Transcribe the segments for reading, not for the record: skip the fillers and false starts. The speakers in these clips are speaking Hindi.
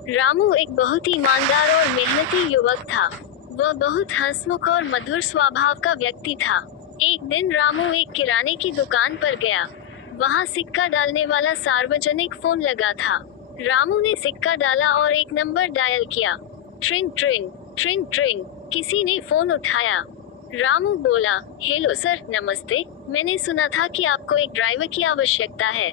रामू एक बहुत ही ईमानदार और मेहनती युवक था। वह बहुत हंसमुख और मधुर स्वभाव का व्यक्ति था। एक दिन रामू एक किराने की दुकान पर गया। वहां सिक्का डालने वाला सार्वजनिक फोन लगा था। रामू ने सिक्का डाला और एक नंबर डायल किया। ट्रिंग ट्रिंग ट्रिंग ट्रिंग। किसी ने फोन उठाया। रामू बोला, हेलो सर, नमस्ते। मैंने सुना था कि आपको एक ड्राइवर की आवश्यकता है।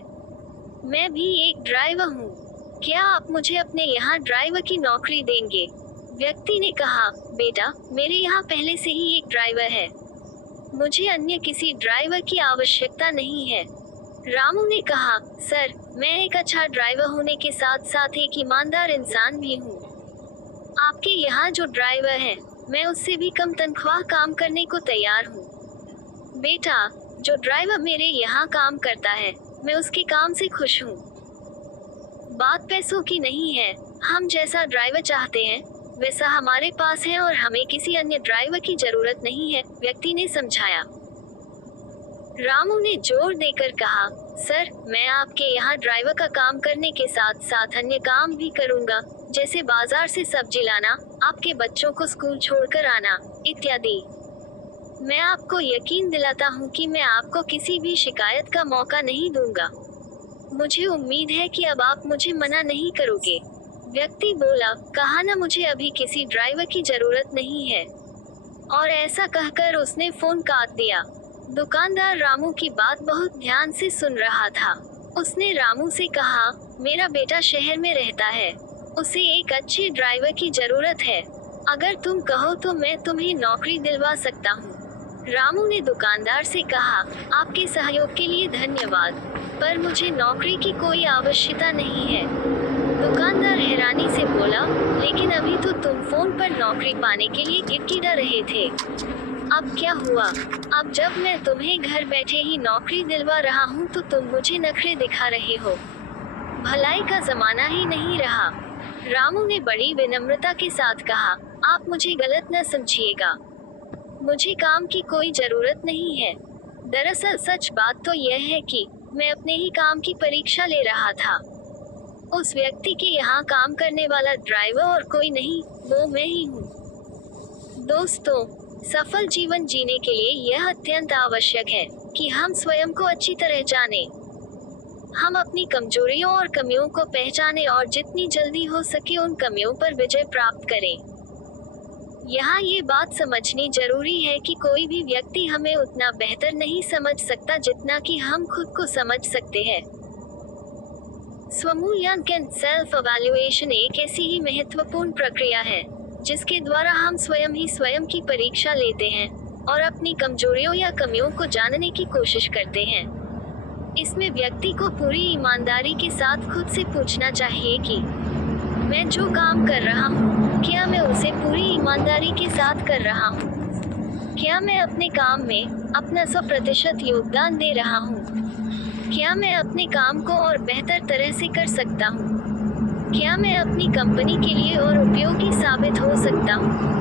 मैं भी एक ड्राइवर हूँ। क्या आप मुझे अपने यहाँ ड्राइवर की नौकरी देंगे? व्यक्ति ने कहा, बेटा, मेरे यहाँ पहले से ही एक ड्राइवर है। मुझे अन्य किसी ड्राइवर की आवश्यकता नहीं है। रामू ने कहा, सर, मैं एक अच्छा ड्राइवर होने के साथ साथ एक ईमानदार इंसान भी हूँ। आपके यहाँ जो ड्राइवर है, मैं उससे भी कम तनख्वाह काम करने को तैयार हूँ। बेटा, जो ड्राइवर मेरे यहाँ काम करता है, मैं उसके काम से खुश हूँ। बात पैसों की नहीं है। हम जैसा ड्राइवर चाहते हैं, वैसा हमारे पास है और हमें किसी अन्य ड्राइवर की जरूरत नहीं है, व्यक्ति ने समझाया। रामू ने जोर देकर कहा, सर, मैं आपके यहाँ ड्राइवर का काम करने के साथ साथ अन्य काम भी करूँगा, जैसे बाजार से सब्जी लाना, आपके बच्चों को स्कूल छोड़कर आना, इत्यादि। मैं आपको यकीन दिलाता हूँ कि मैं आपको किसी भी शिकायत का मौका नहीं दूंगा। मुझे उम्मीद है कि अब आप मुझे मना नहीं करोगे। व्यक्ति बोला, कहा ना, मुझे अभी किसी ड्राइवर की जरूरत नहीं है। और ऐसा कहकर उसने फोन काट दिया। दुकानदार रामू की बात बहुत ध्यान से सुन रहा था। उसने रामू से कहा, मेरा बेटा शहर में रहता है, उसे एक अच्छे ड्राइवर की जरूरत है। अगर तुम कहो तो मैं तुम्हें नौकरी दिलवा सकता हूँ। रामू ने दुकानदार से कहा, आपके सहयोग के लिए धन्यवाद, पर मुझे नौकरी की कोई आवश्यकता नहीं है। दुकानदार हैरानी से बोला, लेकिन अभी तो तुम फोन पर नौकरी पाने के लिए गिड़गिड़ा रहे थे। अब क्या हुआ? अब जब मैं तुम्हें घर बैठे ही नौकरी दिलवा रहा हूँ तो तुम मुझे नखरे दिखा रहे हो। भलाई का जमाना ही नहीं रहा। रामू ने बड़ी विनम्रता के साथ कहा, आप मुझे गलत न समझिएगा, मुझे काम की कोई जरूरत नहीं है। दरअसल सच बात तो यह है कि मैं अपने ही काम की परीक्षा ले रहा था। उस व्यक्ति के यहाँ काम करने वाला ड्राइवर और कोई नहीं, वो मैं ही हूँ। दोस्तों, सफल जीवन जीने के लिए यह अत्यंत आवश्यक है कि हम स्वयं को अच्छी तरह जानें। हम अपनी कमजोरियों और कमियों को पहचानें और जितनी जल्दी हो सके उन कमियों पर विजय प्राप्त करें। यहाँ ये बात समझनी जरूरी है कि कोई भी व्यक्ति हमें उतना बेहतर नहीं समझ सकता जितना कि हम खुद को समझ सकते हैं। स्वमूल्यांकन, सेल्फ एवैल्यूएशन एक ऐसी ही महत्वपूर्ण प्रक्रिया है जिसके द्वारा हम स्वयं ही स्वयं की परीक्षा लेते हैं और अपनी कमजोरियों या कमियों को जानने की कोशिश करते हैं। इसमें व्यक्ति को पूरी ईमानदारी के साथ खुद से पूछना चाहिए कि मैं जो काम कर रहा हूँ, क्या मैं उसे पूरी ईमानदारी के साथ कर रहा हूँ? क्या मैं अपने काम में अपना 100% योगदान दे रहा हूँ? क्या मैं अपने काम को और बेहतर तरह से कर सकता हूँ? क्या मैं अपनी कंपनी के लिए और उपयोगी साबित हो सकता हूँ?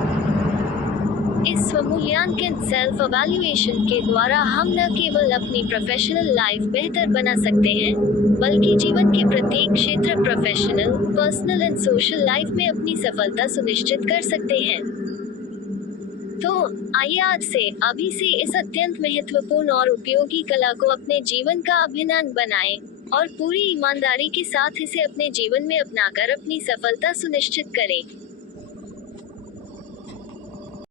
इस स्वमूल्यांकन, सेल्फ एवैल्यूएशन के द्वारा हम न केवल अपनी प्रोफेशनल लाइफ बेहतर बना सकते हैं, बल्कि जीवन के प्रत्येक क्षेत्र, professional, personal and social life में अपनी सफलता सुनिश्चित कर सकते हैं। तो आइए आज से, अभी से इस अत्यंत महत्वपूर्ण और उपयोगी कला को अपने जीवन का अभिन्न अंग बनाएं और पूरी ईमानदारी के साथ इसे अपने जीवन में अपनाकर अपनी सफलता सुनिश्चित करें।